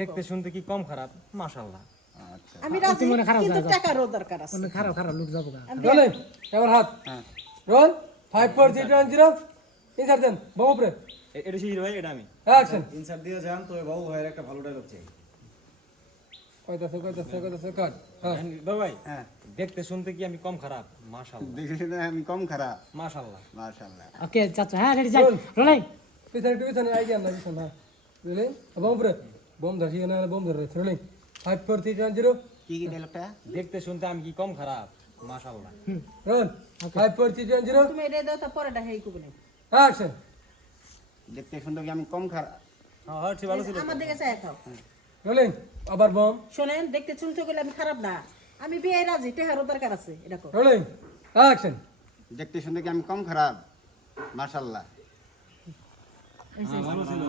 দেখতে শুনতে কি কম খারাপ? মাশাল্লাহ আচ্ছা। আমি রাজি কিন্তু টাকারও দরকার আছে। খারাপ খারাপ লোক যাব রোলে এবার হাত। হ্যাঁ। Roll five four three two zero ইনসার দেন বাবু উপরে। এটা শিশির ভাই এটা আমি। অ্যাকশন ইনসার্ট দিয়ে যান তবে বাবু ভাইয়ের একটা ভালো ডায়লগ চাই। কয়তাছে কয়তাছে কয়তাছে কাজ হ্যাঁ। ভাই হ্যাঁ। দেখতে শুনতে কি আমি কম খারাপ? শুনে আমি কম খারাপ। মাশাল্লাহ মাশাআল্লাহ। ওকে চাচা হ্যাঁ রেডি যাই রোলাই পিছনে একটু পিছনে আইডিয়া না পিছনে বোম ধরছি না বোম ধরে ফাইভ ফোর থ্রি জিরো কি কি ডায়লগটা দেখতে শুনতে আমি কি কম খারাপ। মাশাল্লাহ roll five four three two zero তুমি এটা দাও তারপরে এটা হেই করবে অ্যাকশন দেখতে শুনতে কি আমি কম খারাপ? হ্যাঁ হ্যাঁ ঠিক ভালো ছিল। আমার দিকে চাই খাও। রোলিং আবার বম শোনেন দেখতে চুলতে গেলে আমি খারাপ না। আমি বিয়ে রাজি টেহারও দরকার আছে এটা অ্যাকশন দেখতে শুনতে কি আমি কম খারাপ? মাশাআল্লাহ। 啊，完了，完了。